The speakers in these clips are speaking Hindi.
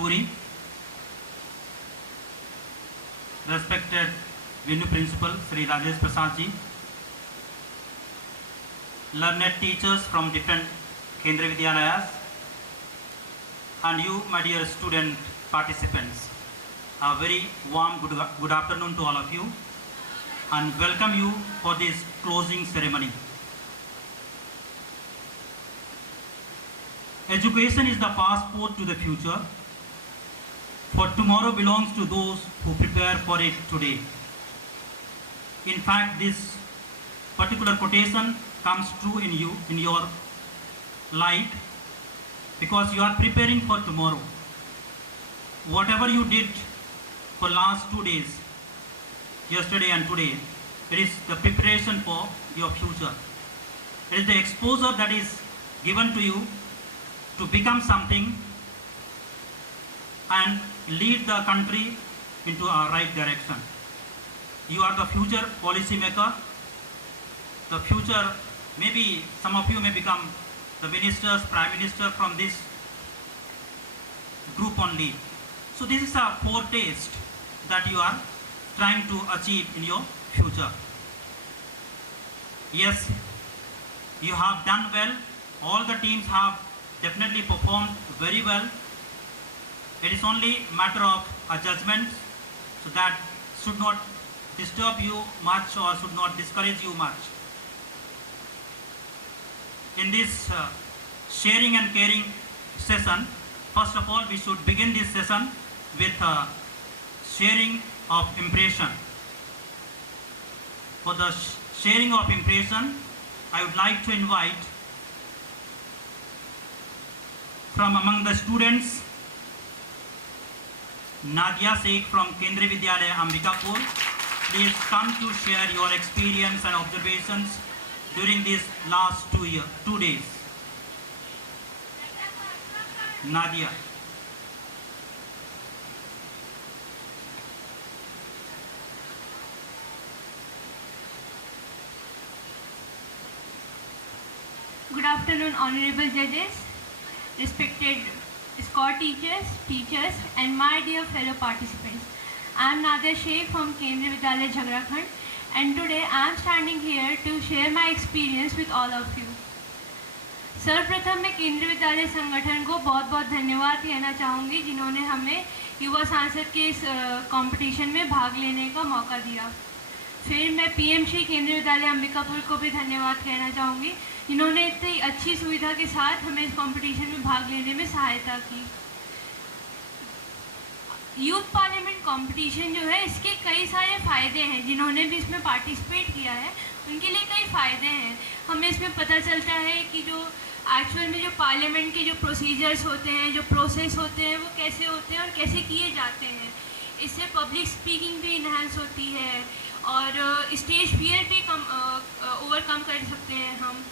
jury, respected venue principal Sri Rajesh Prasad ji, learned teachers from different Kendriya Vidyalayas, and you, my dear student participants, a very warm good afternoon to all of you, and welcome you for this closing ceremony. Education is the passport to the future, for tomorrow belongs to those who prepare for it today. In fact, this particular quotation comes true in you, in your light, because you are preparing for tomorrow. Whatever you did for last 2 days, yesterday and today, it is the preparation for your future. It is the exposure that is given to you to become something and lead the country into a right direction. You are the future policy maker. The future, maybe some of you may become the ministers, prime minister from this group only. So this is a foretaste that you are trying to achieve in your future. Yes, you have done well. All the teams have definitely performed very well. It is only a matter of a judgment, so that should not disturb you much or should not discourage you much. In this sharing and caring session, first of all, we should begin this session with sharing of impression. For the sharing of impression, I would like to invite from among the students, Nadia Sheikh from Kendriya Vidyalaya Ambikapur. Please come to share your experience and observations during these last 2 days. Nadia. Good afternoon, honorable judges, respected SCOT teachers, and my dear fellow participants. I am Nadia Sheikh from Kendriya Vidyalaya Jhagarakhand, and today I am standing here to share my experience with all of you. सर्वप्रथम मैं केंद्रीय विद्यालय संगठन को बहुत बहुत धन्यवाद कहना चाहूँगी, जिन्होंने हमें युवा सांसद के इस कंपटीशन में भाग लेने का मौका दिया। फिर मैं पीएम श्री केंद्रीय विद्यालय अंबिकापुर को भी धन्यवाद कहना चाहूँगी, जिन्होंने इतनी अच्छी सुविधा के साथ हमें इस कंपटीशन में भाग लेने में सहायता की। यूथ पार्लियामेंट कंपटीशन जो है, इसके कई सारे फ़ायदे हैं। जिन्होंने भी इसमें पार्टिसिपेट किया है उनके लिए कई फ़ायदे हैं। हमें इसमें पता चलता है कि जो एक्चुअल में जो पार्लियामेंट के जो प्रोसीजर्स होते हैं, जो प्रोसेस होते हैं, वो कैसे होते हैं और कैसे किए जाते हैं। इससे पब्लिक स्पीकिंग भी इन्हांस होती है और स्टेज फियर भी ओवरकम कर सकते हैं हम।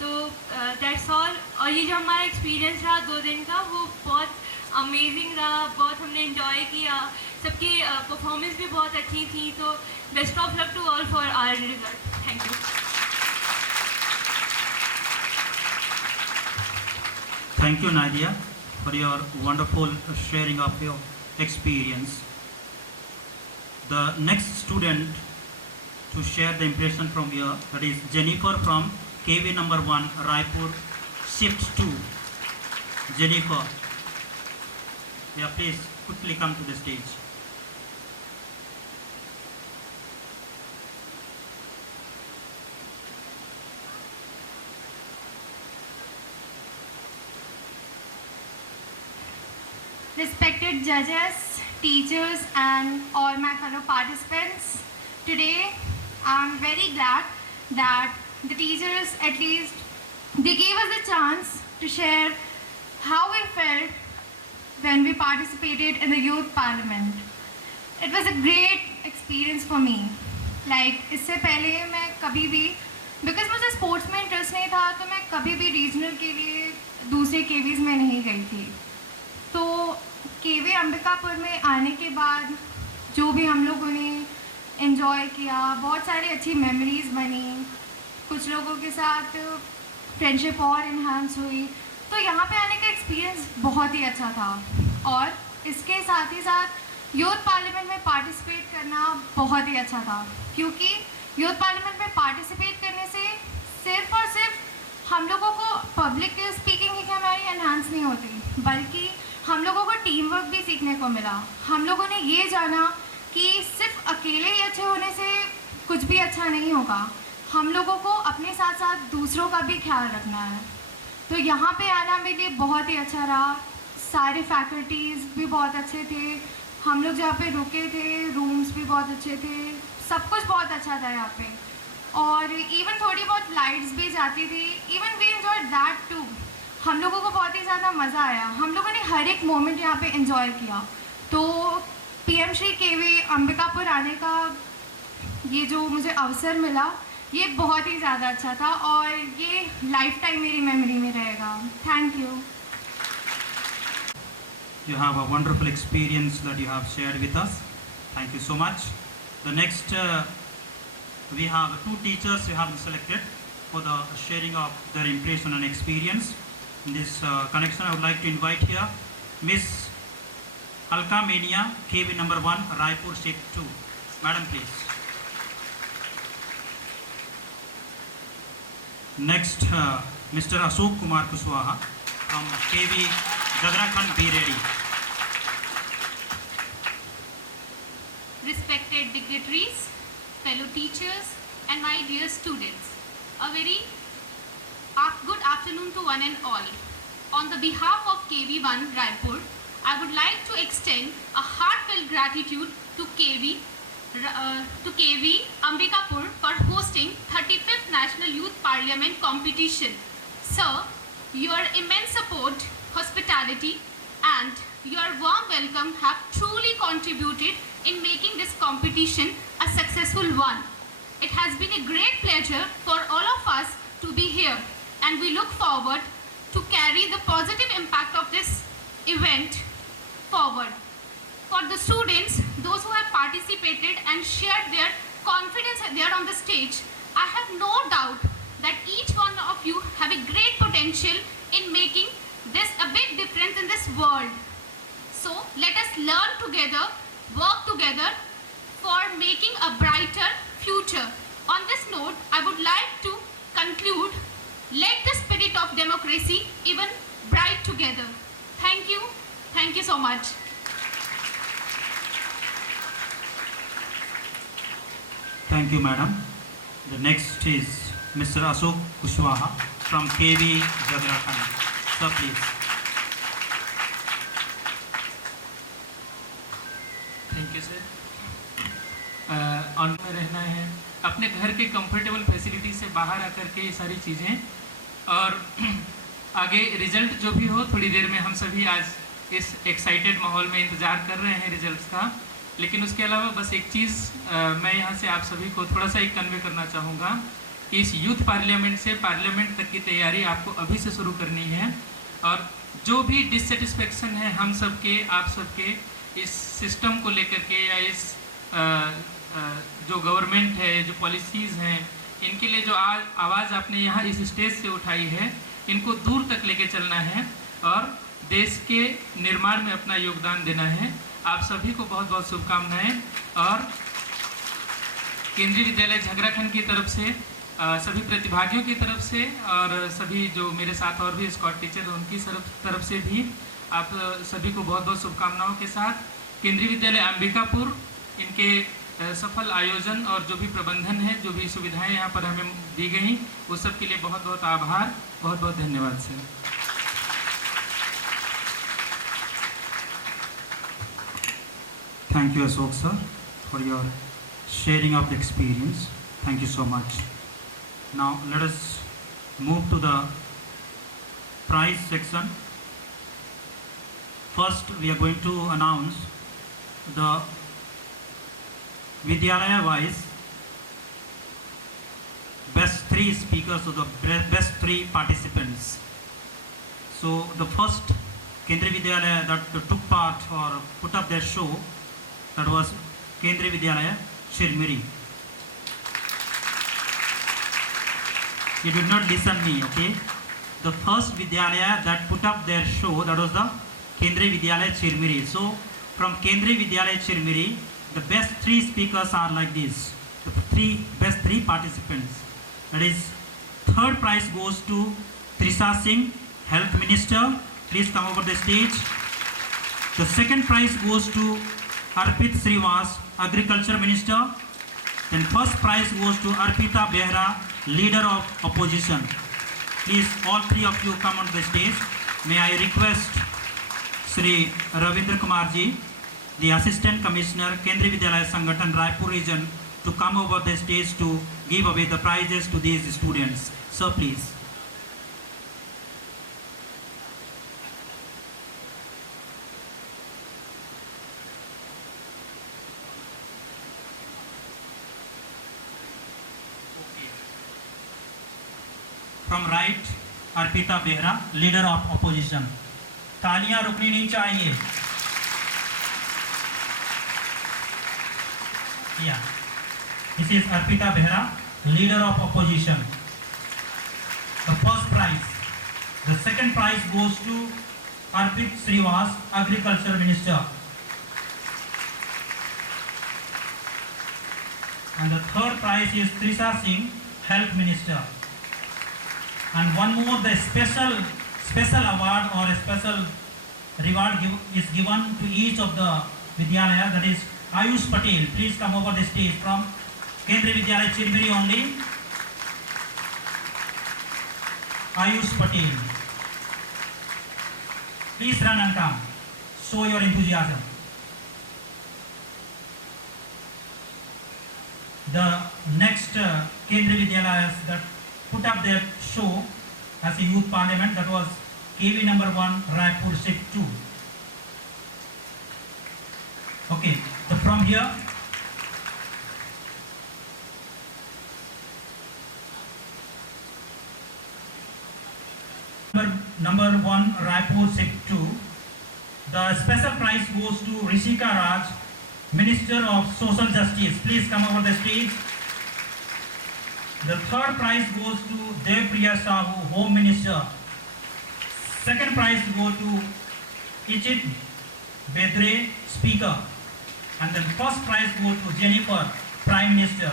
तो दैट्स ऑल। और ये जो हमारा एक्सपीरियंस रहा 2 दिन का, वो बहुत अमेजिंग रहा, बहुत हमने एंजॉय किया। सबकी परफॉर्मेंस भी बहुत अच्छी थी। तो best of luck to all for our result. Thank you. Thank you, Nadia, for your wonderful sharing of your experience. The next student to share the impression from here, that is Jennifer from KV number 1, Raipur, shift 2. Jennifer, yeah, please quickly come to the stage. Respected judges, teachers, and all my fellow participants, today I am very glad that the teachers, at least, they gave us a chance to share how we felt when we participated in the youth parliament. It was a great experience for me. Like, इससे पहले मैं कभी भी, because मुझे स्पोर्ट्स में इंटरेस्ट नहीं था, तो मैं कभी भी रीजनल के लिए दूसरे केवीज़ में नहीं गई थी। तो केवी अंबिकापुर में आने के बाद जो भी हम लोगों ने एंजॉय किया, बहुत सारी अच्छी मेमोरीज़ बनी, कुछ लोगों के साथ फ्रेंडशिप और इन्हांस हुई। तो यहाँ पे आने का एक्सपीरियंस बहुत ही अच्छा था। और इसके साथ ही साथ यूथ पार्लियामेंट में पार्टिसिपेट करना बहुत ही अच्छा था, क्योंकि यूथ पार्लियामेंट में पार्टिसिपेट करने से सिर्फ और सिर्फ हम लोगों को पब्लिक स्पीकिंग ही हमारी एनहांस नहीं होती, बल्कि हम लोगों को टीम वर्क भी सीखने को मिला। हम लोगों ने ये जाना कि सिर्फ अकेले ही अच्छे होने से कुछ भी अच्छा नहीं होगा, हम लोगों को अपने साथ साथ दूसरों का भी ख्याल रखना है। तो यहाँ पे आना मेरे लिए बहुत ही अच्छा रहा। सारे फैकल्टीज़ भी बहुत अच्छे थे, हम लोग जहाँ पे रुके थे रूम्स भी बहुत अच्छे थे, सब कुछ बहुत अच्छा था यहाँ पे। और इवन थोड़ी बहुत लाइट्स भी जाती थी, even we enjoyed that too. हम लोगों को बहुत ही ज़्यादा मज़ा आया, हम लोगों ने हर एक मोमेंट यहाँ पे एंजॉय किया। तो पीएम श्री केवी अंबिकापुर आने का ये जो मुझे अवसर मिला, ये बहुत ही ज़्यादा अच्छा था और ये लाइफ टाइम मेरी मेमोरी में रहेगा। Thank you. You have a wonderful experience that you have shared with us. Thank you so much. The next, we have two teachers we have selected for the sharing of their impression and experience. In this connection, I would like to invite here Miss Alka Mania, KV number 1, Raipur Shift 2. Madam, please. Next, Mr. Ashok Kumar Kushwaha from KV Jagrakhand, be ready. Respected dignitaries, fellow teachers and my dear students, a very good afternoon to one and all. On the behalf of KV1 Raipur, I would like to extend a heartfelt gratitude to KV Ambikapur for hosting 35th National Youth Parliament competition. Sir, your immense support, hospitality and your warm welcome have truly contributed in making this competition a successful one. It has been a great pleasure for all of us to be here, and we look forward to carry the positive impact of this event forward. For the students, those who have participated and shared their confidence there on the stage, I have no doubt that each one of you have a great potential in making this a big difference in this world. So let us learn together, work together for making a brighter future. On this note, I would like to conclude, let the spirit of democracy even bright together. Thank you so much. Thank you, madam. The next is Mr. Ashok Kushwaha from KV Jagrakhand. Sir, please. Thank you sir. On में रहना है, अपने घर के कंफर्टेबल फैसिलिटी से बाहर आकर के ये सारी चीज़ें, और आगे रिजल्ट जो भी हो, थोड़ी देर में हम सभी आज इस एक्साइटेड माहौल में इंतज़ार कर रहे हैं रिजल्ट्स का। लेकिन उसके अलावा बस एक चीज़ मैं यहाँ से आप सभी को थोड़ा सा एक कन्वे करना चाहूँगा कि इस यूथ पार्लियामेंट से पार्लियामेंट तक की तैयारी आपको अभी से शुरू करनी है, और जो भी डिससेटिस्फेक्शन है हम सबके, आप सबके इस सिस्टम को लेकर के, या इस जो गवर्नमेंट है, जो पॉलिसीज़ हैं, इनके लिए जो आवाज़ आपने यहाँ इस स्टेज से उठाई है, इनको दूर तक लेके चलना है और देश के निर्माण में अपना योगदान देना है। आप सभी को बहुत बहुत शुभकामनाएं। और केंद्रीय विद्यालय झगराखंड की तरफ से, सभी प्रतिभागियों की तरफ से, और सभी जो मेरे साथ और भी स्कॉट टीचर हैं उनकी तरफ से भी आप सभी को बहुत बहुत शुभकामनाओं के साथ केंद्रीय विद्यालय अंबिकापुर, इनके सफल आयोजन और जो भी प्रबंधन है, जो भी सुविधाएं यहाँ पर हमें दी गई, वो सब के लिए बहुत बहुत आभार, बहुत बहुत धन्यवाद sir. Thank you, Ashok sir, for your sharing of the experience. Thank you so much. Now let us move to the prize section. First, we are going to announce the Vidyalaya wise best 3 speakers or the best 3 participants. So the first Kendriya Vidyalaya that took part or put up their show, that was Kendriya Vidyalaya Shirmiri. You did not listen me, okay? The first Vidyalaya that put up their show, that was the Kendriya Vidyalaya Chirmiri. So from Kendriya Vidyalaya Chirmiri, the best 3 speakers are like this. The best 3 participants. That is, third prize goes to Trisha Singh, Health Minister. Please come over the stage. The second prize goes to Arpit Srivas, Agriculture Minister. Then first prize goes to Arpita Behra, Leader of Opposition. Please, all 3 of you come on the stage. May I request Sri Ravindra Kumar ji, the Assistant Commissioner, Kendriya Vidyalaya Sangathan, Raipur region, to come over the stage to give away the prizes to these students. Sir, please. From right, Arpita Behra, Leader of Opposition. तालियां रुकनी नहीं चाहिए. Yeah. This is Arpita Behra, Leader of Opposition. The first prize. The second prize goes to Arpit Srivas, Agriculture Minister. And the third prize is Trisha Singh, Health Minister. And one more, the special award or a special reward is given to each of the Vidyalaya, that is Ayush Patel. Please come over the stage from Kendriya Vidyalaya Chirmiri only. Ayush Patel. Please run and come. Show your enthusiasm. The next Kendriya Vidyalayas that put up their show as a youth parliament, that was KV number 1, Raipur Shift 2. Okay, so from here, number 1, Raipur Shift 2, the special prize goes to Rishika Raj, Minister of Social Justice. Please come over the stage. The third prize goes to Devpriya Sahu, Home Minister. Second prize goes to Ichit Bedre, Speaker. And then first prize goes to Jennifer, Prime Minister.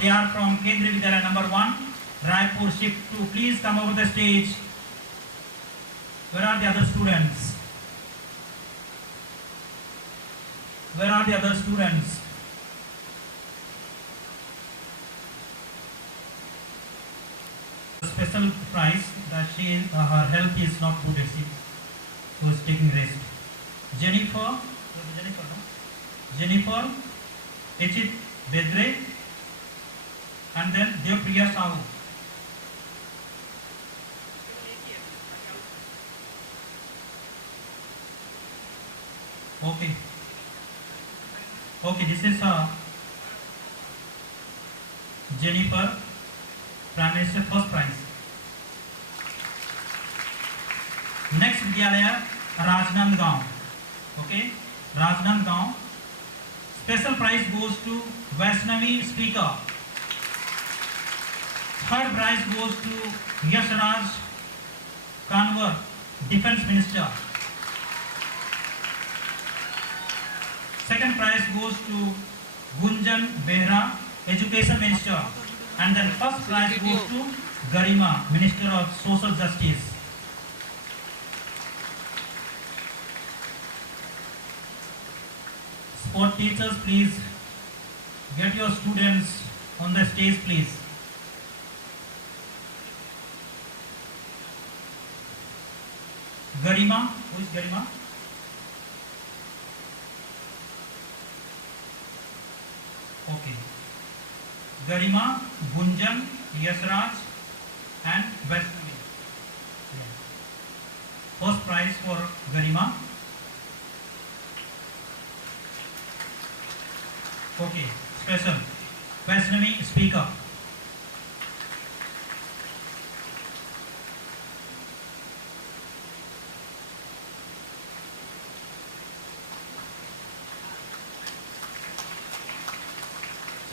They are from Kendriya Vidyalaya number 1, Raipur Shift 2. Please come over the stage. Where are the other students? Where are the other students? Special prize that her health is not good. She was taking rest. Jennifer, Echit Bedre, and then Devpriya Sahu. Okay, this is Jennifer, Prime Minister, first prize. Next Vidyalaya, Rajnandgaon. Okay, Rajnandgaon. Special prize goes to Vaishnavi, Speaker. Third prize goes to Yashraj Kanwar, Defense Minister. Second prize goes to Gunjan Behra, Education Minister. And then first prize goes to Garima, Minister of Social Justice. Sport teachers, please get your students on the stage, please. Garima, who is Garima? Okay. Garima, Gunjan, Yasraj, and Vaishnavi. First prize for Garima. Okay, special. Vaishnavi, Speaker.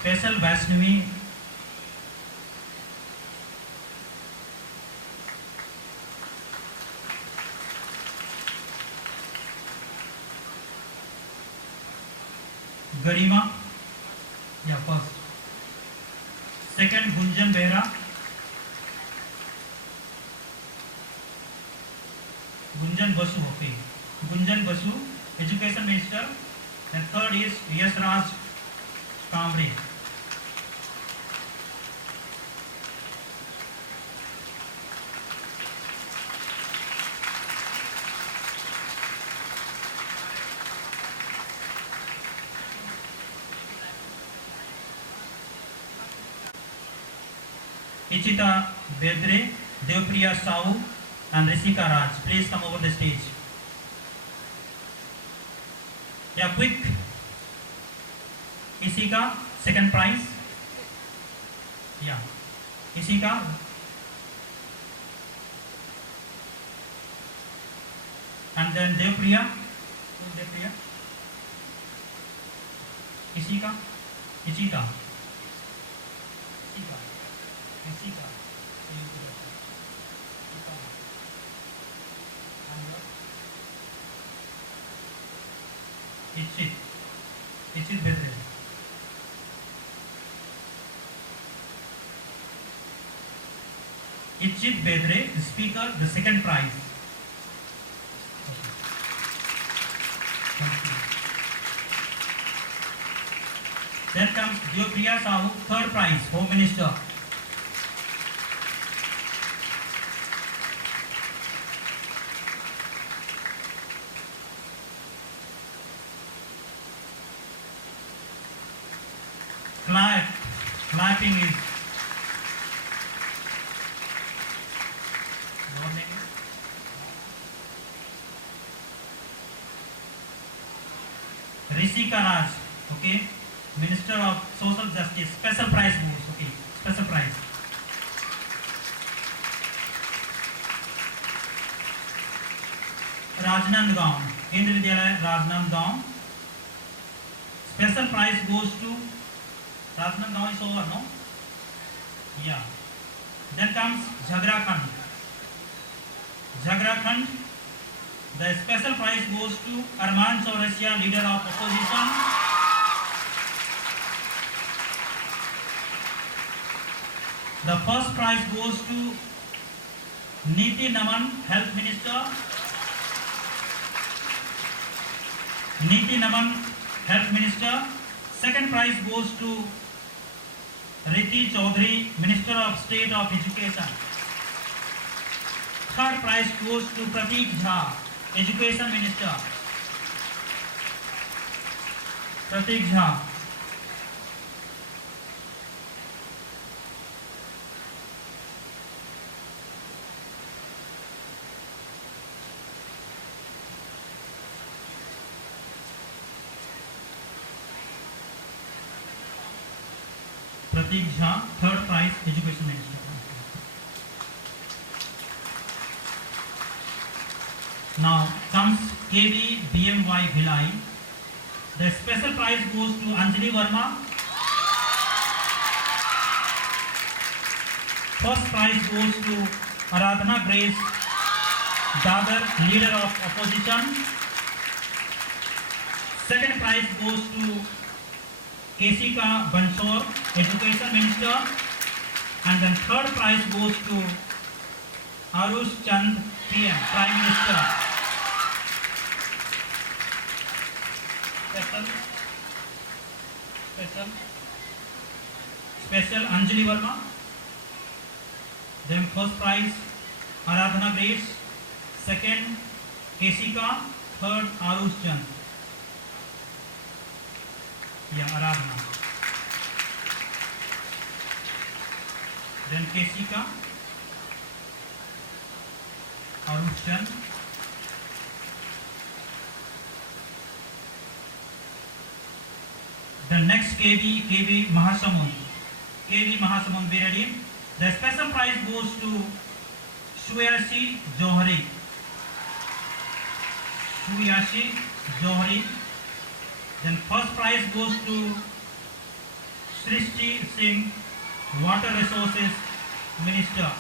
Special Vaishnavi. Garima, yeah, first. Second, Gunjan Behra. Gunjan Basu, okay. Gunjan Basu, Education Minister. And third is Yasraj Kamre. Ichita Bedre, Devpriya Sahu, and Rishika Raj. Please come over the stage. Yeah, quick. इसी का second prize. Yeah, इसी का and then Devpriya. Devpriya. इसी का इचिता. इसी का Ichit Bedre. Ichit Bedre, the speaker, the second prize. Then comes Devpriya Sahu, third prize, Home Minister. Clapping is Rishika Raj, okay, Minister of Social Justice, special prize goes, okay, special prize. Rajnandgaon, Kendriya Vidyalaya Rajnandgaon, special prize goes to Rajnandgaon is over, no? Yeah. Then comes Jhagrakhand. Jhagrakhand, the special prize goes to Arman Chaurasia, leader of opposition. The first prize goes to Niti Naman, Health Minister. Niti Naman, Health Minister. Second prize goes to Riti Chaudhary, Minister of State of Education. Third prize goes to Pratik Jha, Education Minister. Pratik Jha. Pratik Jha, third prize, Education Minister. Now comes KB BMY Bhilai. The special prize goes to Anjali Verma. First prize goes to Aradhana Grace Dadar, leader of opposition. Second prize goes to Kesika Bansor, Education Minister. And then third prize goes to Arush Chand, PM, Prime Minister. Special Anjali Verma. Then first prize Aradhana Grace. Second Kesika. Third Arush Chand. Yeah, Aradhana. Then Kesika, Arush Chand. The next KB Mahasamund. KB Mahasamund, be ready. The special prize goes to Shuyashi Johari. Shuyashi Johari. Then first prize goes to Srishti Singh, Water Resources Minister.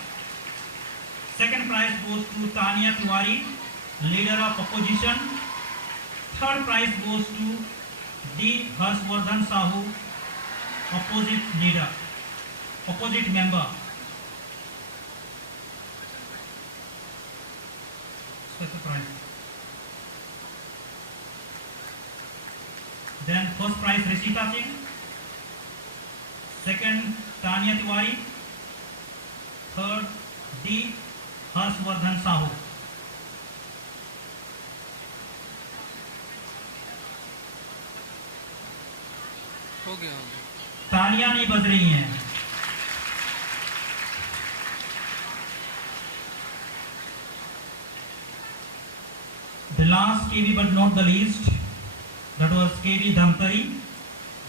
Second prize goes to Tania Tiwari, leader of opposition. Third prize goes to D. Harshvardhan Sahu, opposite member. Special prize. Then first prize Rishika Singh, second Tanya Tiwari, third D. Harshvardhan Sahu. हो गया तालियां नहीं बज रही हैं. The last KV but not the least, that was KV Dhamtari.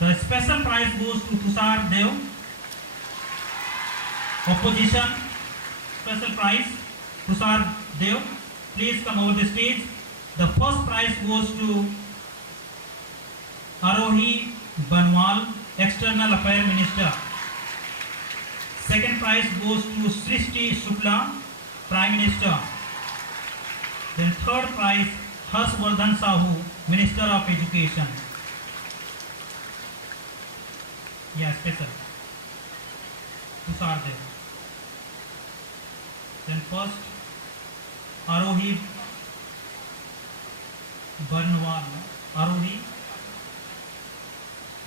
The special prize goes to Tushar Dev. Opposition, special prize, Tushar Dev. Please come over the stage. The first prize goes to Arohi Banwal, External Affairs Minister. Second prize goes to Srishti Shukla, Prime Minister. Then third prize, Harshvardhan Sahu, Minister of Education. Yeah, special. Tushar Dev. Then first, Arohi Barnwal. Arohi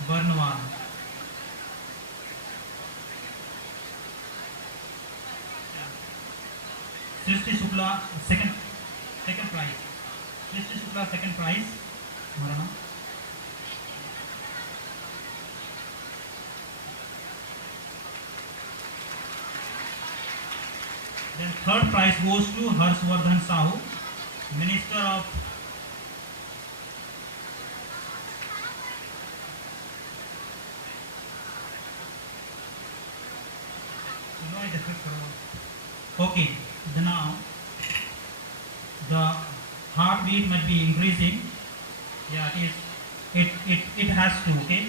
Barnwal. Srishti Shukla, second prize. Srishti Shukla, second prize. Marana. Then third prize goes to Harshvardhan Sahu, Minister of Okay, now the heartbeat might be increasing. Yeah, it has to. Okay,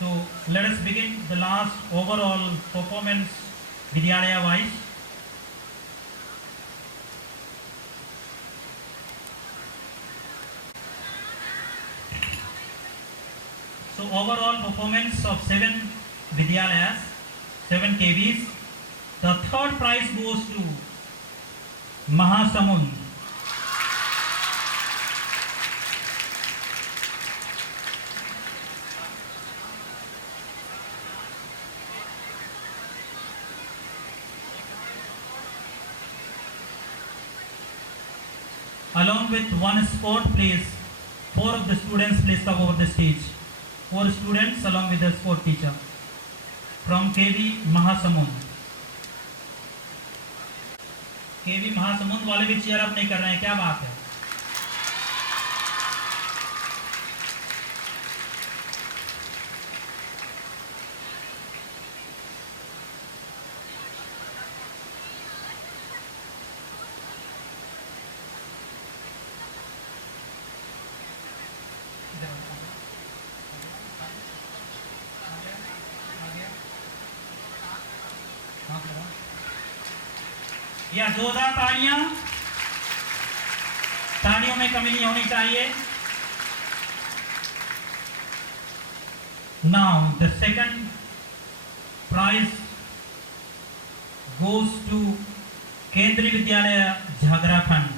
so let us begin the last overall performance Vidyalaya wise. So overall performance of 7 Vidyalayas, 7 KVs. The third prize goes to Mahasamund. Along with one sport, please, 4 of the students please come over the stage. 4 students along with the sport teacher from KV Mahasamund. KV Mahasamund वाले भी चेयर अप नहीं कर रहे हैं, क्या बात है? या जोरदार तालियां, तालियों में कमी नहीं होनी चाहिए. Now the second prize goes to Kendriya Vidyalaya Jhagrakhand.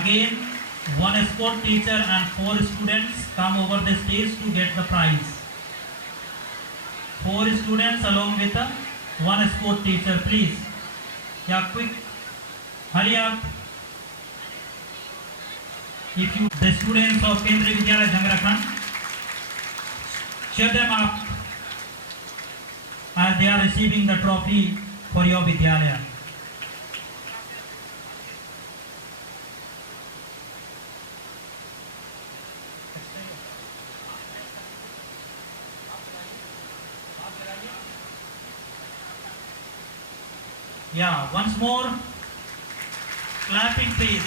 Again, one sport teacher and 4 students come over the stage to get the prize. 4 students along with one sport teacher, please. Yeah, quick, hurry up. If you, the students of Kendriya Vidyalaya Jhagrakhand, cheer them up as they are receiving the trophy for your Vidyalaya. Yeah, once more, clapping please.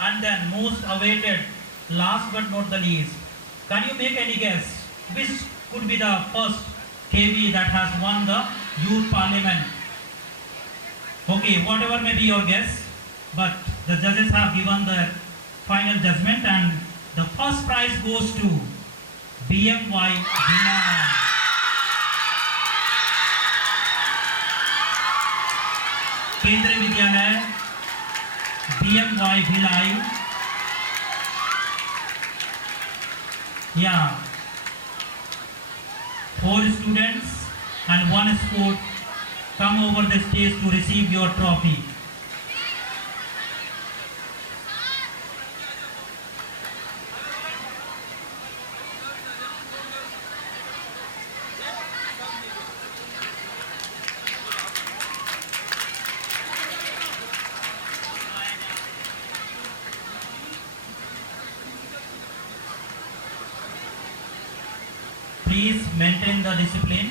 And then most awaited, last but not the least, can you make any guess which could be the first KV that has won the Youth Parliament? Okay, whatever may be your guess, but the judges have given their final judgment, and the first prize goes to BMY Bhilai. केंद्रीय विद्यालय BMY Bhilai. Yeah, 4 students and 1 sport come over the stage to receive your trophy. Please maintain the discipline.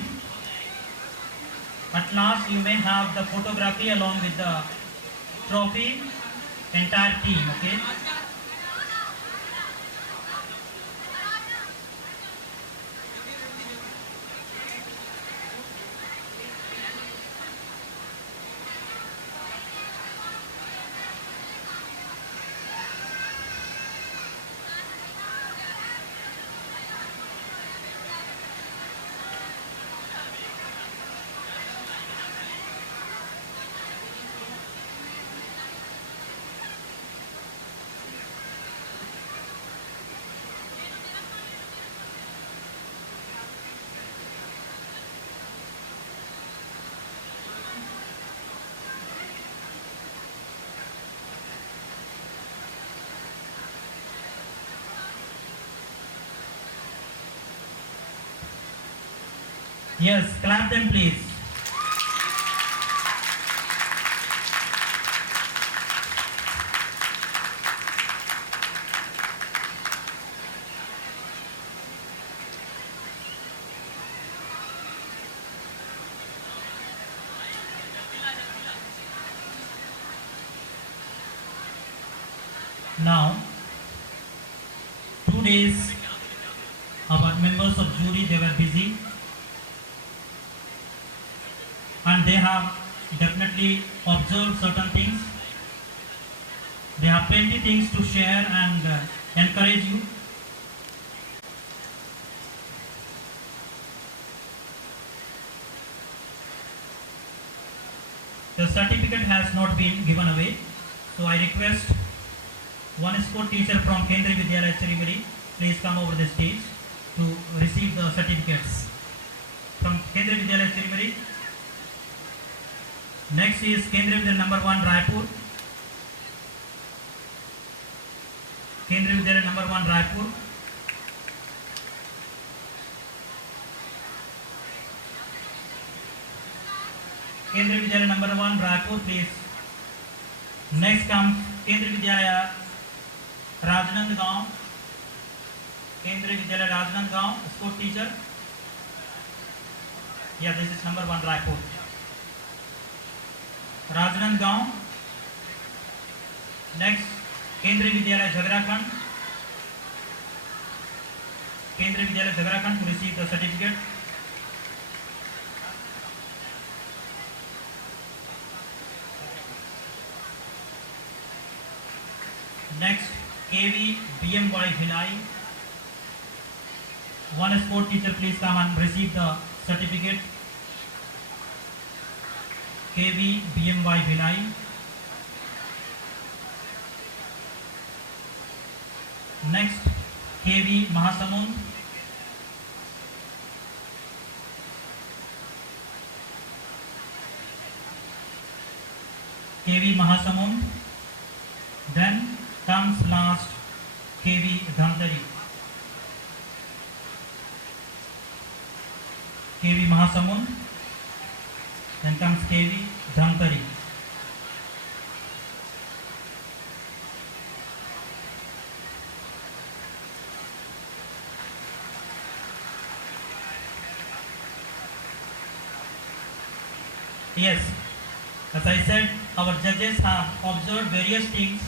At last you may have the photography along with the trophy, entire team, okay? Yes, clap them please. Now, 2 days our members of jury, they were busy, and they have definitely observed certain things. They have plenty things to share and encourage you. The certificate has not been given away, so I request one sport teacher from Kendriya Vidyalaya Chirivali, please come over the stage to receive the certificates from Kendriya Vidyalaya Chirivali. Next is Kendriya Vidyalaya number 1 Raipur. Kendriya Vidyalaya number 1 Raipur. Kendriya Vidyalaya number 1 Raipur, please. Next comes Kendriya Vidyalaya Rajnandgaon. Kendriya Vidyalaya Rajnandgaon, sport teacher. Yeah, this is number 1 Raipur. Rajnandgaon. Next, Kendriya Vidyalaya Jhagrakand. Kendriya Vidyalaya Jhagrakand to receive the certificate. Next, KV BMY Bhilai. One sport teacher, please come and receive the certificate. KV BMY Bhilai. Next, KV Mahasamund. KV Mahasamund. Then comes last KV Dhantari. KV Mahasamund. Then comes KV Dhantari. Yes, as I said, our judges have observed various things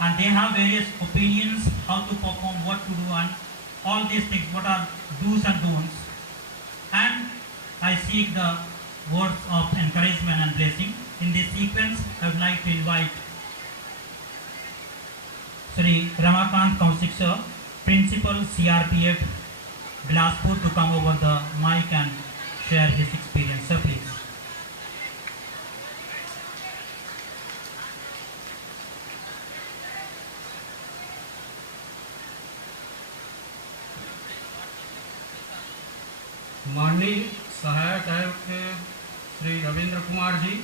and they have various opinions how to perform, what to do, and all these things, what are do's and don'ts. And I seek the words of encouragement and blessing. In this sequence, I would like to invite Sri Ramakant Kaushik Sir, Principal CRPF Bilaspur, to come over the mic and share his experience. Sir, please. माननीय सहायक आयुक्त श्री रविंद्र कुमार जी,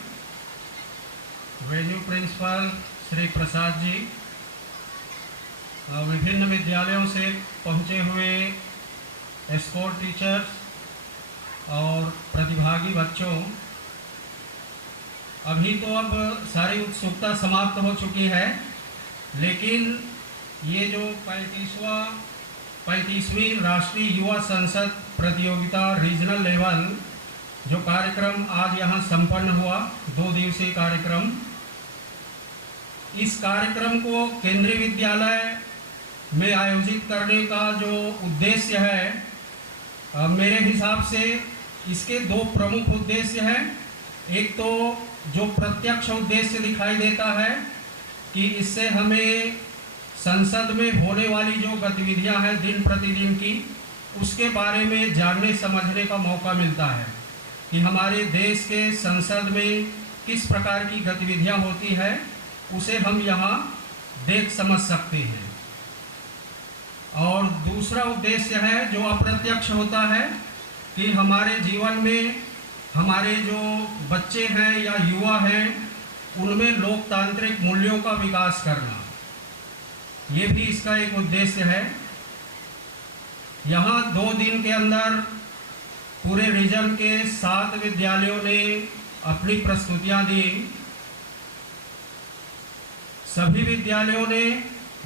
वेन्यू प्रिंसिपल श्री प्रसाद जी, विभिन्न विद्यालयों से पहुंचे हुए एस्कॉर्ट टीचर्स और प्रतिभागी बच्चों, अभी तो अब सारी उत्सुकता समाप्त हो चुकी है, लेकिन ये जो 35वीं राष्ट्रीय युवा संसद प्रतियोगिता रीजनल लेवल जो कार्यक्रम आज यहाँ संपन्न हुआ, 2 दिवसीय कार्यक्रम, इस कार्यक्रम को केंद्रीय विद्यालय में आयोजित करने का जो उद्देश्य है, मेरे हिसाब से इसके 2 प्रमुख उद्देश्य हैं। एक तो जो प्रत्यक्ष उद्देश्य दिखाई देता है कि इससे हमें संसद में होने वाली जो गतिविधियां हैं दिन प्रतिदिन की, उसके बारे में जानने समझने का मौका मिलता है कि हमारे देश के संसद में किस प्रकार की गतिविधियां होती है, उसे हम यहाँ देख समझ सकते हैं। और दूसरा उद्देश्य है जो अप्रत्यक्ष होता है कि हमारे जीवन में हमारे जो बच्चे हैं या युवा हैं, उनमें लोकतांत्रिक मूल्यों का विकास करना, ये भी इसका एक उद्देश्य है। यहाँ 2 दिन के अंदर पूरे रीजन के 7 विद्यालयों ने अपनी प्रस्तुतियां दी। सभी विद्यालयों ने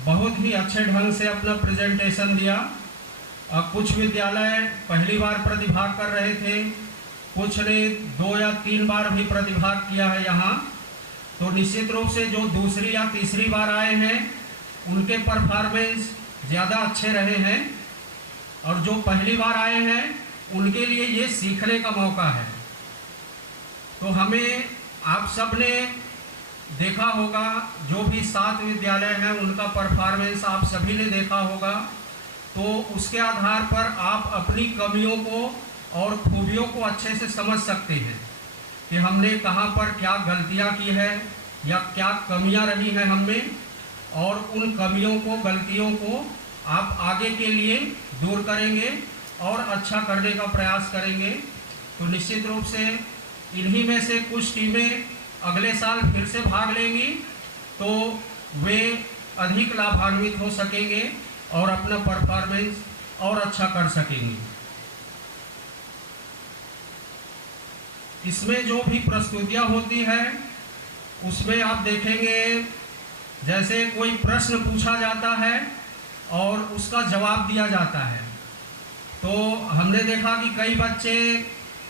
बहुत ही अच्छे ढंग से अपना प्रेजेंटेशन दिया। कुछ विद्यालय पहली बार प्रतिभाग कर रहे थे, कुछ ने 2 या 3 बार भी प्रतिभाग किया है यहाँ। तो निश्चित रूप से जो दूसरी या तीसरी बार आए हैं, उनके परफॉर्मेंस ज़्यादा अच्छे रहे हैं, और जो पहली बार आए हैं उनके लिए ये सीखने का मौका है। तो हमें, आप सब ने देखा होगा, जो भी 7 विद्यालय हैं उनका परफॉर्मेंस आप सभी ने देखा होगा, तो उसके आधार पर आप अपनी कमियों को और खूबियों को अच्छे से समझ सकते हैं कि हमने कहाँ पर क्या गलतियाँ की है या क्या कमियाँ रही हैं हमें, और उन कमियों को, गलतियों को आप आगे के लिए दूर करेंगे और अच्छा करने का प्रयास करेंगे। तो निश्चित रूप से इन्हीं में से कुछ टीमें अगले साल फिर से भाग लेंगी, तो वे अधिक लाभान्वित हो सकेंगे और अपना परफॉर्मेंस और अच्छा कर सकेंगे। इसमें जो भी प्रस्तुतियां होती है, उसमें आप देखेंगे जैसे कोई प्रश्न पूछा जाता है और उसका जवाब दिया जाता है, तो हमने देखा कि कई बच्चे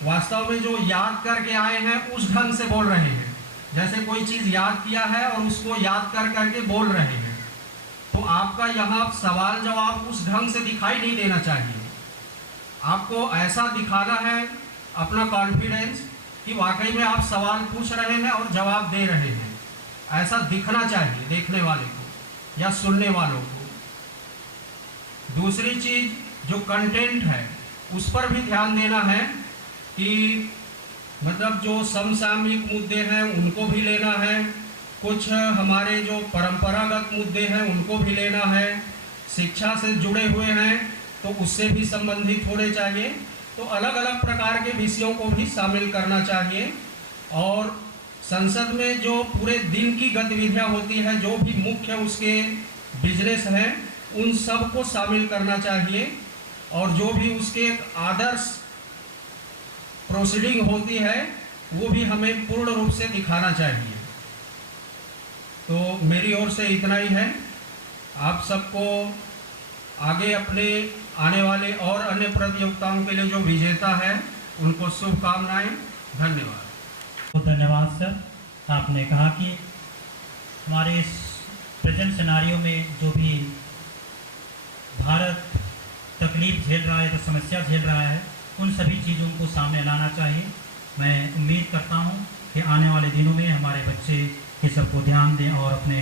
वास्तव में जो याद करके आए हैं उस ढंग से बोल रहे हैं, जैसे कोई चीज़ याद किया है और उसको याद कर करके बोल रहे हैं। तो आपका यहाँ सवाल जवाब उस ढंग से दिखाई नहीं देना चाहिए। आपको ऐसा दिखाना है अपना कॉन्फिडेंस कि वाकई में आप सवाल पूछ रहे हैं और जवाब दे रहे हैं, ऐसा दिखना चाहिए देखने वाले को या सुनने वालों को। दूसरी चीज़, जो कंटेंट है उस पर भी ध्यान देना है कि मतलब जो समसामयिक मुद्दे हैं उनको भी लेना है, कुछ हमारे जो परंपरागत मुद्दे हैं उनको भी लेना है, शिक्षा से जुड़े हुए हैं तो उससे भी संबंधित होने चाहिए। तो अलग अलग प्रकार के विषयों को भी शामिल करना चाहिए, और संसद में जो पूरे दिन की गतिविधियां होती हैं, जो भी मुख्य उसके बिजनेस हैं, उन सब को शामिल करना चाहिए, और जो भी उसके आदर्श प्रोसीडिंग होती है वो भी हमें पूर्ण रूप से दिखाना चाहिए। तो मेरी ओर से इतना ही है। आप सबको आगे अपने आने वाले और अन्य प्रतियोगिताओं के लिए जो विजेता है उनको शुभकामनाएं। धन्यवाद। बहुत धन्यवाद सर। आपने कहा कि हमारे इस प्रेजेंट सिनारियो में जो भी भारत तकलीफ झेल रहा है, तो समस्या झेल रहा है, उन सभी चीज़ों को सामने लाना चाहिए। मैं उम्मीद करता हूँ कि आने वाले दिनों में हमारे बच्चे ये सबको ध्यान दें और अपने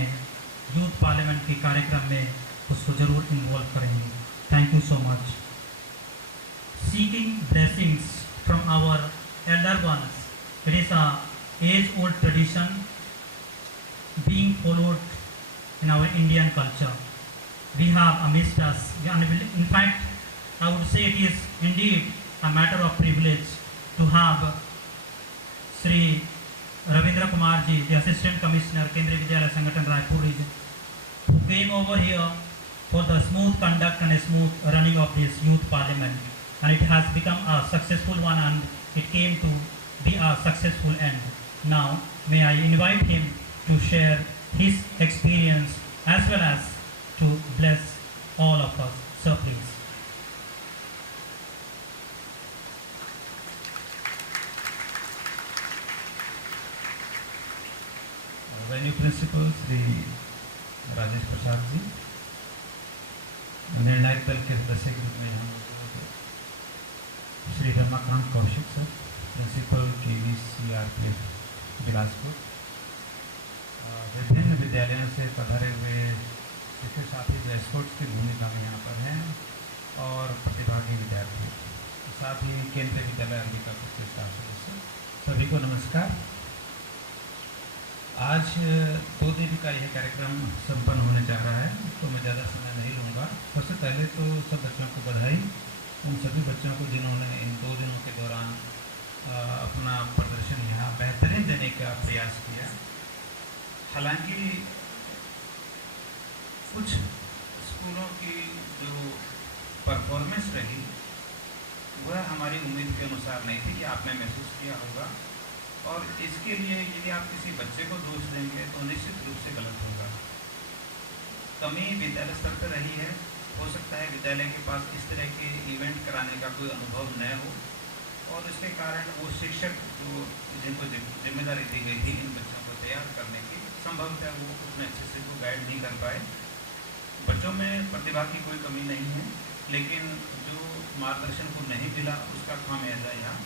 यूथ पार्लियामेंट के कार्यक्रम में उसको ज़रूर इन्वॉल्व करेंगे। Thank you so much. Seeking blessings from our elder ones, it is a age-old tradition being followed in our Indian culture. We have amidst us, in fact, I would say it is indeed a matter of privilege to have Sri Ravindra Kumar ji, the Assistant Commissioner, Kendriya Vidyalaya Sangathan Raipur region, who came over here for the smooth conduct and smooth running of this youth parliament. And it has become a successful one, and it came to be a successful end. Now, may I invite him to share his experience as well as to bless all of us. Sir, please. Venue Principal Sri Rajesh Prasad ji, निर्णायक दल के सदस्य के रूप में यहाँ Shri Ramakant Kaushik sir, principal KVCRPF Bilaspur, विभिन्न विद्यालयों से पधारे हुए शिक्षक साथी जो एस्कॉर्ट्स की भूमिका में यहाँ पर हैं और प्रतिभागी विद्यार्थी, साथ ही केंद्रीय विद्यालय अंबिकापुर के स्टाफ सदस्य, सभी को नमस्कार। आज 2 दिन का यह कार्यक्रम संपन्न होने जा रहा है, तो मैं ज़्यादा समय नहीं लूँगा। सबसे पहले तो सब बच्चों को बधाई, उन सभी बच्चों को जिन्होंने इन 2 दिनों के दौरान अपना प्रदर्शन यहाँ बेहतरीन देने का प्रयास किया। हालांकि कुछ स्कूलों की जो परफॉर्मेंस रही वह हमारी उम्मीद के अनुसार नहीं थी, ये आपने महसूस किया होगा। और इसके लिए यदि आप किसी बच्चे को दोष देंगे तो निश्चित रूप से गलत होगा। कमी विद्यालय स्तर पर रही है, हो सकता है विद्यालय के पास इस तरह के इवेंट कराने का कोई अनुभव न हो, और इसके कारण वो शिक्षक जो जिनको जिम्मेदारी दी गई थी इन बच्चों को तैयार करने की, संभवतः वो उतने अच्छे से वो गाइड नहीं कर पाए। बच्चों में प्रतिभा की कोई कमी नहीं है, लेकिन जो मार्गदर्शन को नहीं मिला उसका खामियाजा यहाँ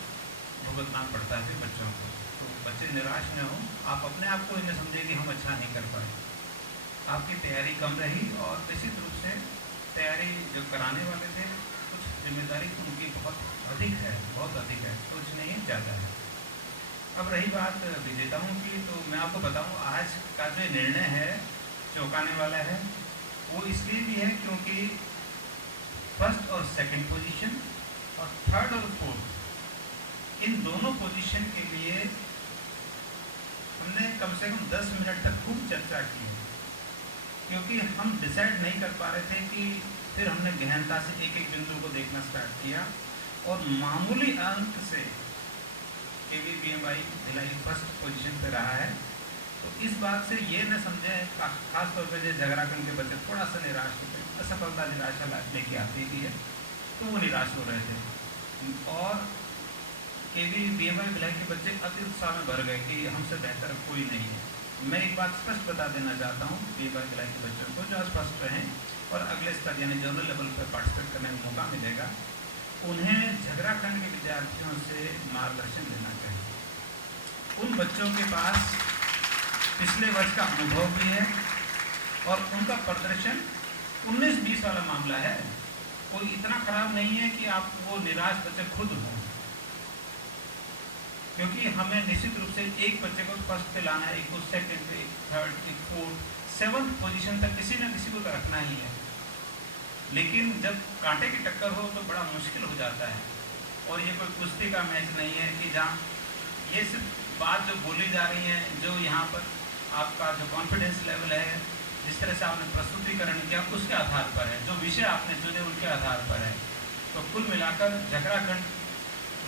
भुगतना पड़ता है बच्चों को। तो बच्चे निराश न हो, आप अपने आप को इन्हें समझे कि हम अच्छा नहीं कर पाए, आपकी तैयारी कम रही, और निश्चित रूप से तैयारी जो कराने वाले थे कुछ जिम्मेदारी तो उनकी बहुत अधिक है, कुछ नहीं ज़्यादा है। अब रही बात विजेताओं की, तो मैं आपको बताऊं आज का जो निर्णय है चौंकाने वाला है। वो इसलिए भी है क्योंकि फर्स्ट और सेकंड पोजीशन और थर्ड और फोर्थ इन दोनों पोजीशन के लिए हमने कम से कम 10 मिनट तक खूब चर्चा की, क्योंकि हम डिसाइड नहीं कर पा रहे थे कि फिर हमने गहनता से एक एक बिंदु को देखना स्टार्ट किया, और मामूली अंक से KVBMI भिलाई फर्स्ट पोजीशन पे रहा है। तो इस बात से ये न समझे, खास तौर पर जो झगड़ाखंड के बच्चे थोड़ा सा निराश होते, असफलता निराशा लेके आती है, तो वो निराश हो रहे थे, और KVBMI भिलाई के बच्चे अति उत्साह में भर गए कि हमसे बेहतर कोई नहीं है। मैं एक बात स्पष्ट बता देना चाहता हूँ BMI भिलाई के बच्चों को, जो आज फर्स्ट रहें और अगले स्तर यानी जनरल लेवल पर पार्टिसिपेट करने का मौका मिलेगा, उन्हें झगड़ाखंड के विद्यार्थियों से मार्गदर्शन लेना चाहिए। उन बच्चों के पास पिछले वर्ष का अनुभव भी है, और उनका प्रदर्शन 19-20 वाला मामला है, कोई इतना खराब नहीं है कि आप वो निराश बच्चे खुद हों, क्योंकि हमें निश्चित रूप से एक बच्चे को फर्स्ट पे लाना है, एक को सेकंड पे, एक थर्ड, एक फोर्थ, 7th पोजीशन तक किसी न किसी को रखना ही है। लेकिन जब कांटे की टक्कर हो तो बड़ा मुश्किल हो जाता है, और ये कोई कुश्ती का मैच नहीं है कि जहाँ ये सिर्फ बात जो बोली जा रही है, जो यहाँ पर आपका जो कॉन्फिडेंस लेवल है, जिस तरह से आपने प्रस्तुतिकरण किया उसके आधार पर है, जो विषय आपने चुने उनके आधार पर है। तो कुल मिलाकर झगड़ाखंड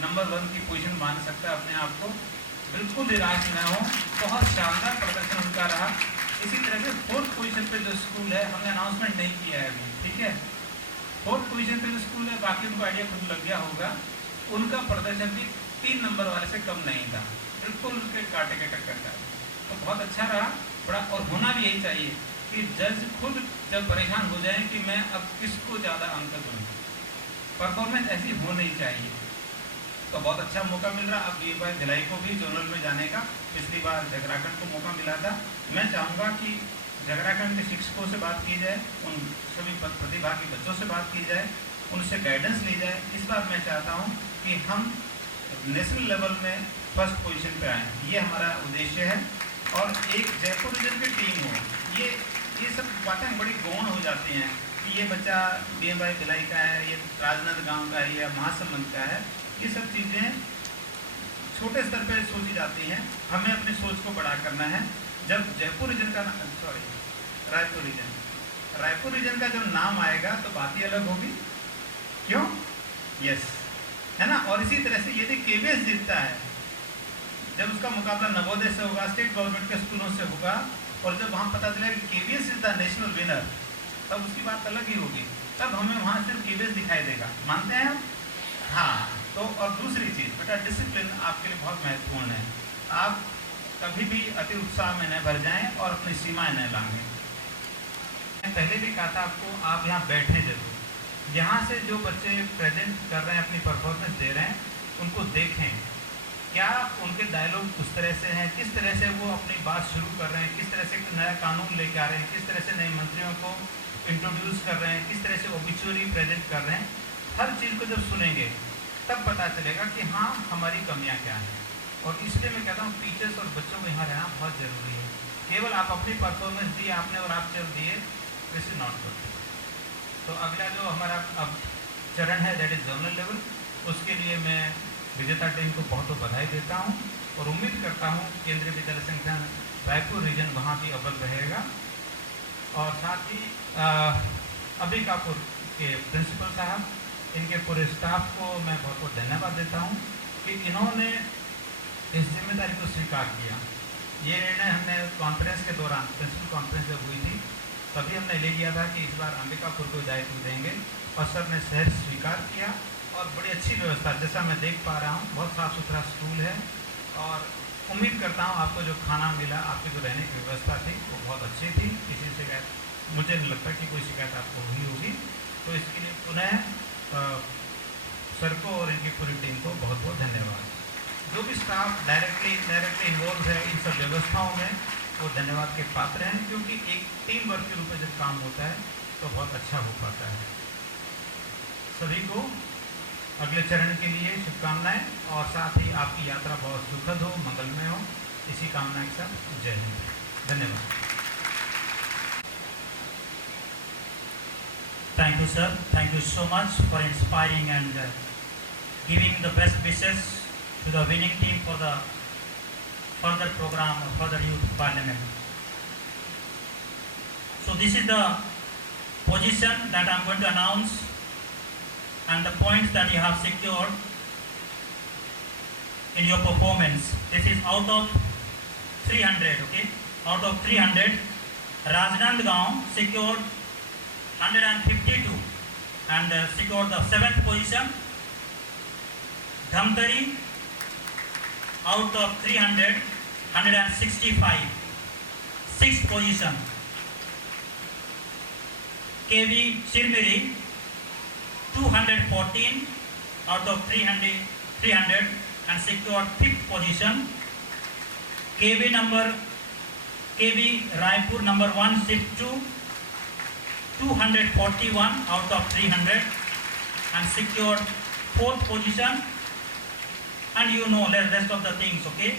नंबर 1 की पोजीशन मान सकता है अपने आप को, बिल्कुल निराश न हो, बहुत शानदार प्रदर्शन उनका रहा। इसी तरह से 4th पोजीशन पे जो स्कूल है, हमने अनाउंसमेंट नहीं किया है अभी, ठीक है, 4th पोजीशन पे जो स्कूल है, बाकी उनको आइडिया खुद लग गया होगा, उनका प्रदर्शन भी 3 नंबर वाले से कम नहीं था, बिल्कुल उसके कांटे के टक्कर का, तो बहुत अच्छा रहा बड़ा। और होना भी यही चाहिए कि जज खुद जब परेशान हो जाए कि मैं अब किसको ज़्यादा अंक दूँ, परफॉर्मेंस ऐसी हो नहीं चाहिए। तो बहुत अच्छा मौका मिल रहा। अब ये बार भिलाई को भी जोनल में जाने का, पिछली बार झगराखंड को मौका मिला था। मैं चाहूँगा कि झगराखंड के शिक्षकों से बात की जाए, उन सभी प्रतिभागी बच्चों से बात की जाए, उनसे गाइडेंस ली जाए। इस बार मैं चाहता हूँ कि हम नेशनल लेवल में फर्स्ट पोजीशन पे आएँ, ये हमारा उद्देश्य है। और एक जयपुर रीजन की टीम हो, ये सब बातें बड़ी गौण हो जाती हैं कि ये बच्चा BMY भिलाई का है, ये राजनांदगांव का है या महासमुंद का है। ये सब चीज़ें छोटे स्तर पर सोची जाती हैं, हमें अपनी सोच को बड़ा करना है। जब जयपुर रीजन का रायपुर रीजन का जब नाम आएगा तो बात ही अलग होगी, क्यों? यस, है ना। और इसी तरह से यदि KVS जीतता है, जब उसका मुकाबला नवोदय से होगा, स्टेट गवर्नमेंट के स्कूलों से होगा, और जब वहाँ पता चलेगा कि KVS is the national winner, तब उसकी बात अलग ही होगी। तब हमें वहाँ सिर्फ KVS दिखाई देगा, मानते हैं हम? हाँ। तो और दूसरी चीज़ बेटा, डिसिप्लिन आपके लिए बहुत महत्वपूर्ण है। आप कभी भी अति उत्साह में न भर जाएं और अपनी सीमाएं न लांघें। मैं पहले भी कहा था आपको, आप यहाँ बैठें जरूर। यहाँ से जो बच्चे प्रेजेंट कर रहे हैं, अपनी परफॉर्मेंस दे रहे हैं, उनको देखें क्या उनके डायलॉग उस तरह से हैं, किस तरह से वो अपनी बात शुरू कर रहे हैं, किस तरह से नया कानून लेके आ रहे हैं, किस तरह से नए मंत्रियों को इंट्रोड्यूस कर रहे हैं, किस तरह से ओबिचुअरी प्रेजेंट कर रहे हैं। हर चीज़ को जब सुनेंगे तब पता चलेगा कि हाँ हमारी कमियाँ क्या हैं। और इसलिए मैं कहता हूँ टीचर्स और बच्चों को यहाँ रहना बहुत ज़रूरी है। केवल आप अपनी परफॉर्मेंस दिए आपने और आप चल दिए, दिस इज नॉट गुड। तो अगला जो हमारा अब चरण है, दैट इज जोनल लेवल। उसके लिए मैं विजेता टीम को बहुत बहुत बधाई देता हूँ और उम्मीद करता हूँ केंद्रीय विद्यालय संगठन रायपुर रीजन वहाँ भी अव्वल रहेगा। और साथ ही अंबिकापुर के प्रिंसिपल साहब, इनके पूरे स्टाफ को मैं बहुत बहुत धन्यवाद देता हूँ कि इन्होंने इस जिम्मेदारी को स्वीकार किया। ये निर्णय हमने कॉन्फ्रेंस के दौरान, प्रिंसिपल कॉन्फ्रेंस जब हुई थी, तभी हमने ले लिया था कि इस बार अंबिकापुर को दायित्व देंगे, और सर ने शहर स्वीकार किया। और बड़ी अच्छी व्यवस्था, जैसा मैं देख पा रहा हूँ, बहुत साफ़ सुथरा स्कूल है। और उम्मीद करता हूँ आपको जो खाना मिला, आपकी जो रहने की व्यवस्था थी वो बहुत अच्छी थी। किसी शिकायत मुझे नहीं लगता कि कोई शिकायत आपको हुई होगी। तो इसके लिए पुनः सर को और इनकी पूरी टीम को बहुत बहुत धन्यवाद। जो भी स्टाफ डायरेक्टली इन्वॉल्व है इन सब व्यवस्थाओं में, वो धन्यवाद के पात्र हैं, क्योंकि एक टीम वर्क के रूप में जब काम होता है तो बहुत अच्छा हो पाता है। सभी को अगले चरण के लिए शुभकामनाएं, और साथ ही आपकी यात्रा बहुत सुखद हो, मंगलमय हो, इसी कामना के साथ जय हिंद। धन्यवाद। Thank you, sir. Thank you so much for inspiring and giving the best wishes to the winning team for the further program or further youth parliament. So this is the position that I am going to announce and the points that you have secured in your performance. This is out of 300, okay? Out of 300, Rajnandgaon secured 152 and secured the 7th position. Dhamtari out of 300, 165, 6th position. KV Chirmiri 214 out of 300 and secured 5th position. KV Raipur number 1 shift 241 out of 300 and secured 4th position. And you know the rest of the things, okay?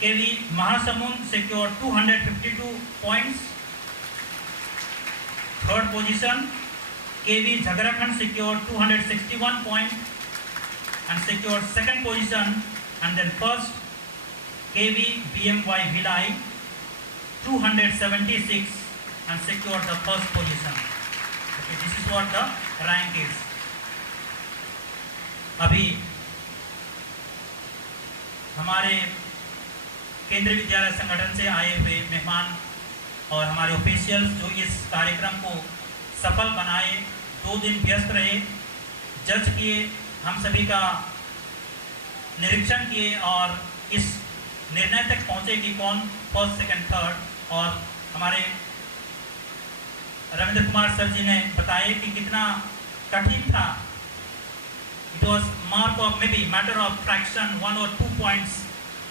KV Mahasamund secured 252 points, 3rd position. KV Jhagarakhand secured 261 points and secured 2nd position. And then first, KV BMY Bhilai 276 and secured the 1st position. Okay, this is what the rank is. अभी हमारे केंद्रीय विद्यालय संगठन से आए हुए मेहमान और हमारे ऑफिशियल्स जो इस कार्यक्रम को सफल बनाए, 2 दिन व्यस्त रहे, जज किए, हम सभी का निरीक्षण किए और इस निर्णय तक पहुँचे कि कौन फर्स्ट, सेकंड, थर्ड। और हमारे रविंद्र कुमार सर जी ने बताया कि कितना कठिन था It was mark of maybe matter of fraction, 1 or 2 points,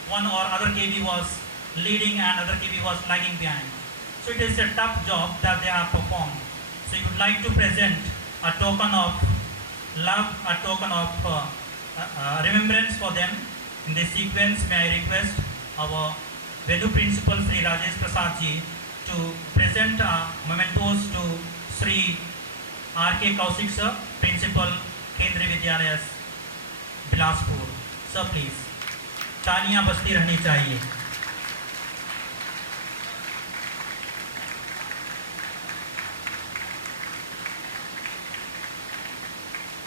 one or other KB was leading and other KB was lagging behind. So it is a tough job that they have performed. So you would like to present a token of love, a token of remembrance for them. In this sequence, may I request our Vedu Principal Sri Rajesh Prasad ji to present mementos to Sri R.K. Kaushik sir, Principal Kendriya Vidyalayas, Bilaspur. Sir, please. तालियां बजती रहनी चाहिए.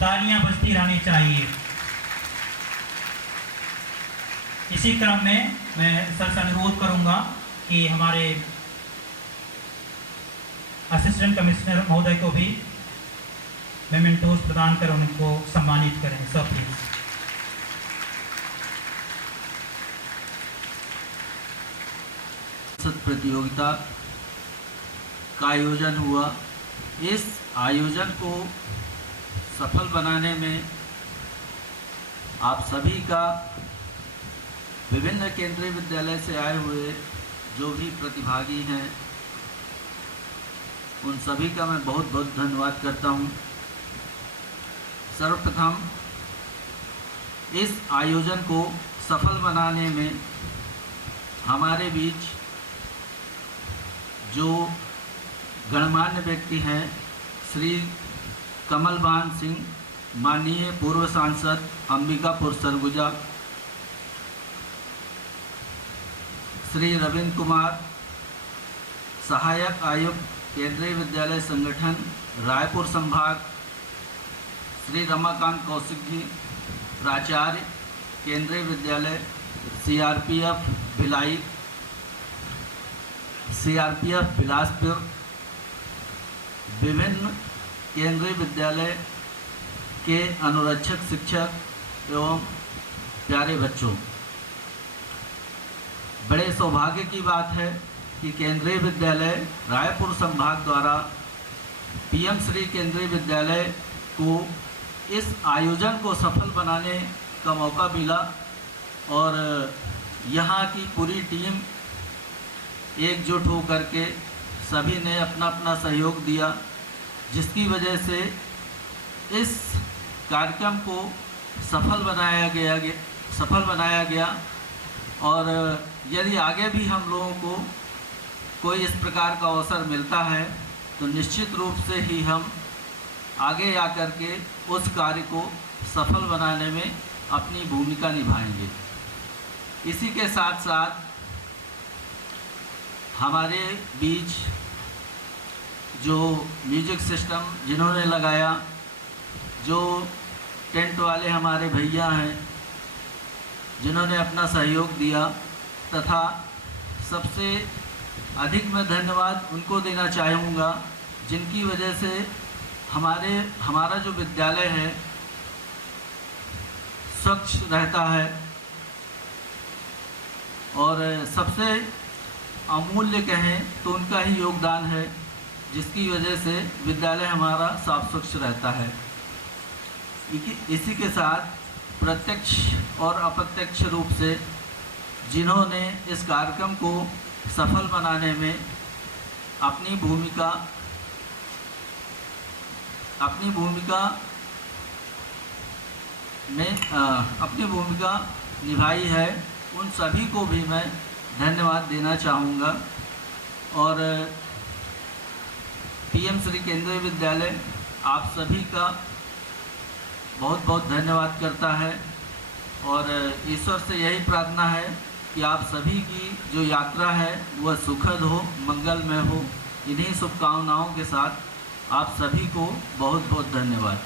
तालियां बजती रहनी चाहिए. इसी क्रम में मैं सर से अनुरोध करूंगा कि हमारे असिस्टेंट कमिश्नर महोदय को भी मेमेंटोस प्रदान कर उनको सम्मानित करें. Sir please. प्रतियोगिता का आयोजन हुआ. इस आयोजन को सफल बनाने में आप सभी का, विभिन्न केंद्रीय विद्यालय से आए हुए जो भी प्रतिभागी हैं, उन सभी का मैं बहुत बहुत धन्यवाद करता हूं. सर्वप्रथम इस आयोजन को सफल बनाने में हमारे बीच जो गणमान्य व्यक्ति हैं, श्री कमलबान सिंह, माननीय पूर्व सांसद अंबिकापुर सरगुजा, श्री रविंद्र कुमार, सहायक आयुक्त केंद्रीय विद्यालय संगठन रायपुर संभाग, श्री रमाकांत कौशिक जी, प्राचार्य केंद्रीय विद्यालय CRPF भिलाई, CRPF बिलासपुर, विभिन्न केंद्रीय विद्यालय के अनुरक्षक शिक्षक एवं प्यारे बच्चों, बड़े सौभाग्य की बात है कि केंद्रीय विद्यालय रायपुर संभाग द्वारा PM श्री केंद्रीय विद्यालय को इस आयोजन को सफल बनाने का मौका मिला और यहाँ की पूरी टीम एकजुट होकर के सभी ने अपना अपना सहयोग दिया, जिसकी वजह से इस कार्यक्रम को सफल बनाया गया और यदि आगे भी हम लोगों को कोई इस प्रकार का अवसर मिलता है तो निश्चित रूप से ही हम आगे आकर के उस कार्य को सफल बनाने में अपनी भूमिका निभाएंगे. इसी के साथ साथ हमारे बीच जो म्यूजिक सिस्टम जिन्होंने लगाया, जो टेंट वाले हमारे भैया हैं जिन्होंने अपना सहयोग दिया, तथा सबसे अधिक मैं धन्यवाद उनको देना चाहूँगा जिनकी वजह से हमारा जो विद्यालय है स्वच्छ रहता है और सबसे अमूल्य कहें तो उनका ही योगदान है, जिसकी वजह से विद्यालय हमारा साफ स्वच्छ रहता है. इसी के साथ प्रत्यक्ष और अप्रत्यक्ष रूप से जिन्होंने इस कार्यक्रम को सफल बनाने में अपनी भूमिका निभाई है, उन सभी को भी मैं धन्यवाद देना चाहूँगा. और PM श्री केंद्रीय विद्यालय आप सभी का बहुत बहुत धन्यवाद करता है और ईश्वर से यही प्रार्थना है कि आप सभी की जो यात्रा है वह सुखद हो, मंगलमय हो. इन्हीं शुभकामनाओं के साथ आप सभी को बहुत बहुत धन्यवाद.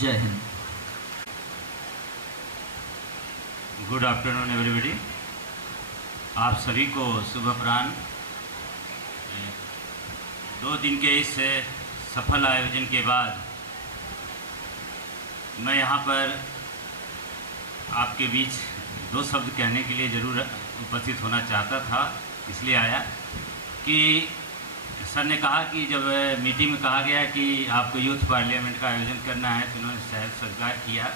जय हिंद. Good afternoon everybody. आप सभी को शुभ अपराह्न. 2 दिन के इस सफल आयोजन के बाद मैं यहाँ पर आपके बीच 2 शब्द कहने के लिए ज़रूर उपस्थित होना चाहता था. इसलिए आया कि सर ने कहा कि जब मीटिंग में कहा गया कि आपको यूथ पार्लियामेंट का आयोजन करना है तो उन्होंने शायद स्वीकार किया,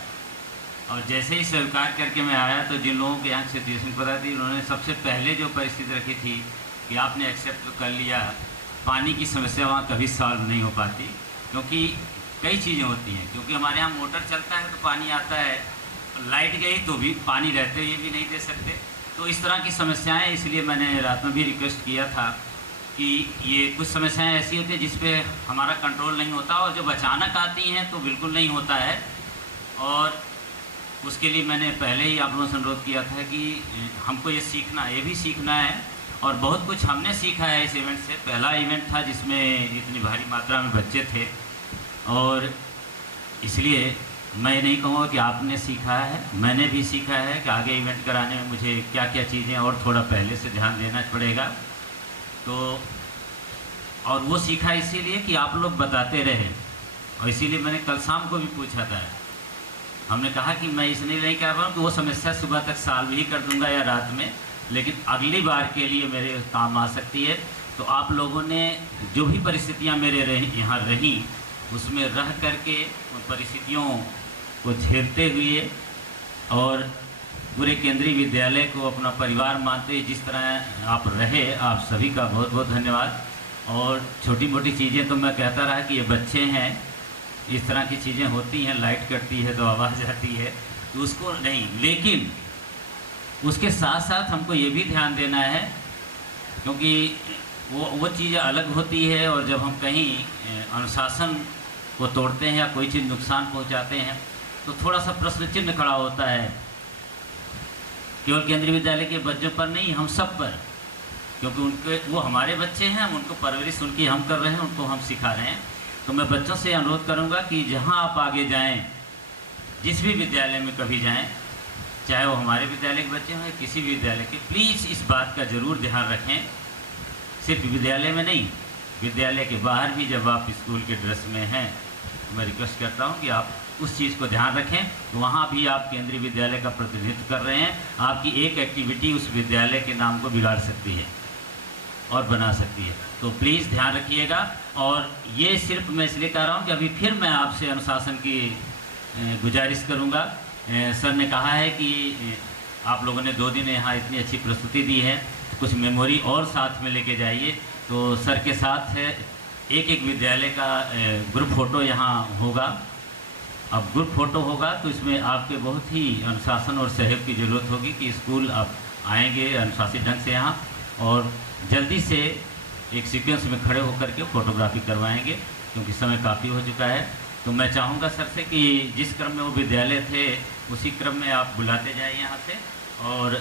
और जैसे ही स्वीकार करके मैं आया तो जिन लोगों के यहाँ सिचुएशन पता थी उन्होंने सबसे पहले जो परिस्थिति रखी थी कि आपने एक्सेप्ट तो कर लिया, पानी की समस्या वहाँ कभी सॉल्व नहीं हो पाती, क्योंकि कई चीज़ें होती हैं। क्योंकि हमारे यहाँ मोटर चलता है तो पानी आता है, लाइट गई तो भी पानी रहते हुए भी नहीं दे सकते, तो इस तरह की समस्याएं, इसलिए मैंने रात में भी रिक्वेस्ट किया था कि ये कुछ समस्याएं ऐसी होती हैं जिस पे हमारा कंट्रोल नहीं होता, और जब अचानक आती हैं तो बिल्कुल नहीं होता है। और उसके लिए मैंने पहले ही आप लोगों से अनुरोध किया था कि हमको ये भी सीखना है, और बहुत कुछ हमने सीखा है इस इवेंट से। पहला इवेंट था जिसमें इतनी भारी मात्रा में बच्चे थे, और इसलिए मैं नहीं कहूँगा कि आपने सीखा है, मैंने भी सीखा है कि आगे इवेंट कराने में मुझे क्या क्या चीज़ें और थोड़ा पहले से ध्यान देना पड़ेगा। तो और वो सीखा इसीलिए कि आप लोग बताते रहे, और इसीलिए मैंने कल शाम को भी पूछा था। हमने कहा कि मैं इसलिए नहीं कह रहा हूँ कि वो समस्या सुबह तक सॉल्व ही कर दूंगा या रात में, लेकिन अगली बार के लिए मेरे काम आ सकती है। तो आप लोगों ने जो भी परिस्थितियाँ मेरे यहाँ रहीं उसमें रह करके उन परिस्थितियों को झेलते हुए और पूरे केंद्रीय विद्यालय को अपना परिवार मानते हुए जिस तरह आप रहे, आप सभी का बहुत बहुत धन्यवाद। और छोटी मोटी चीज़ें तो मैं कहता रहा कि ये बच्चे हैं, इस तरह की चीज़ें होती हैं, लाइट कटती है तो आवाज़ आती है, तो उसको नहीं, लेकिन उसके साथ साथ हमको ये भी ध्यान देना है, क्योंकि वो चीज़ अलग होती है, और जब हम कहीं अनुशासन को तोड़ते हैं या कोई चीज़ नुकसान पहुंचाते हैं तो थोड़ा सा प्रश्न चिन्ह खड़ा होता है, केवल केंद्रीय विद्यालय के बच्चों पर नहीं, हम सब पर, क्योंकि उनके वो हमारे बच्चे हैं, हम उनको परवरिश उनकी हम कर रहे हैं, उनको हम सिखा रहे हैं। तो मैं बच्चों से अनुरोध करूंगा कि जहां आप आगे जाएं, जिस भी विद्यालय में कभी जाएं, चाहे वो हमारे विद्यालय के बच्चे हों या किसी भी विद्यालय के, प्लीज़ इस बात का ज़रूर ध्यान रखें। सिर्फ विद्यालय में नहीं, विद्यालय के बाहर भी जब आप स्कूल के ड्रेस में हैं तो मैं रिक्वेस्ट करता हूं कि आप उस चीज़ को ध्यान रखें। वहाँ भी आप केंद्रीय विद्यालय का प्रतिनिधित्व कर रहे हैं, आपकी एक एक्टिविटी उस विद्यालय के नाम को बिगाड़ सकती है और बना सकती है, तो प्लीज़ ध्यान रखिएगा। और ये सिर्फ मैं इसलिए कह रहा हूँ कि अभी फिर मैं आपसे अनुशासन की गुजारिश करूँगा। सर ने कहा है कि आप लोगों ने 2 दिन यहाँ इतनी अच्छी प्रस्तुति दी है, कुछ मेमोरी और साथ में लेके जाइए। तो सर के साथ एक विद्यालय का ग्रुप फ़ोटो यहाँ होगा। अब ग्रुप फ़ोटो होगा तो इसमें आपके बहुत ही अनुशासन और सहयोग की ज़रूरत होगी कि स्कूल आप आएंगे अनुशासित ढंग से यहाँ, और जल्दी से एक सीक्वेंस में खड़े होकर के फ़ोटोग्राफी करवाएंगे, क्योंकि समय काफ़ी हो चुका है। तो मैं चाहूँगा सर से कि जिस क्रम में वो विद्यालय थे उसी क्रम में आप बुलाते जाए यहाँ से, और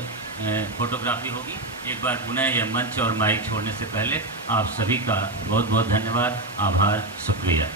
फ़ोटोग्राफी होगी। एक बार पुनः यह मंच और माइक छोड़ने से पहले आप सभी का बहुत बहुत धन्यवाद, आभार, शुक्रिया।